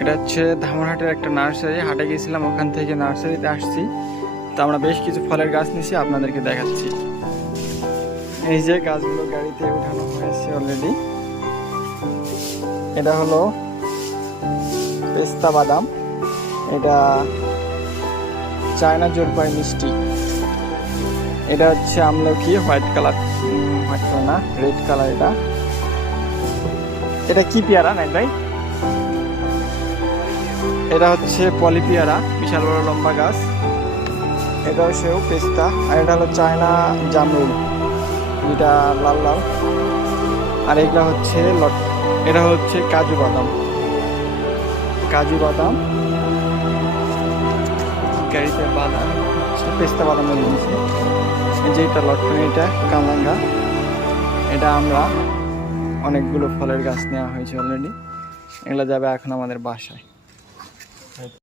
এটা হচ্ছে ধামরহাটের একটা নার্সারি। হাটে গেছিলাম ওখান থেকে নার্সারিতে আসছি। তো আমরা বেশ কিছু ফলের গাছ নিয়েছি, আপনাদেরকে দেখাচ্ছি। এই যে গাছগুলো গাড়িতে উঠানো হয়েছে অলরেডি এটা হলো পেস্তা বাদাম। এটা চায়না জলপাই মিষ্টি। এটা হচ্ছে আমলকি, হোয়াইট কালার। হোয়াইট কালার না, রেড কালার এটা। এটা কি পেয়ারা নাই ভাই? এটা হচ্ছে পলিপিয়ারা, বিশাল বড় লম্বা গাছ। এটাও সেও পেস্তা, আর এটা হলো চায়না জামরুল। যেটা লাল লাল। আর এগুলা হচ্ছে লট এটা হচ্ছে কাজু বাদাম। কাজু বাদাম। গাড়িতে বাদাম পেস্তা বাদাম নিয়েছি এই যে এটা লটকন এটা কামরাঙ্গা এটা আমরা অনেকগুলো ফলের গাছ নেওয়া হয়েছে অলরেডি এগুলো যাবে এখন আমাদের বাসায়। ಆಯ್ತು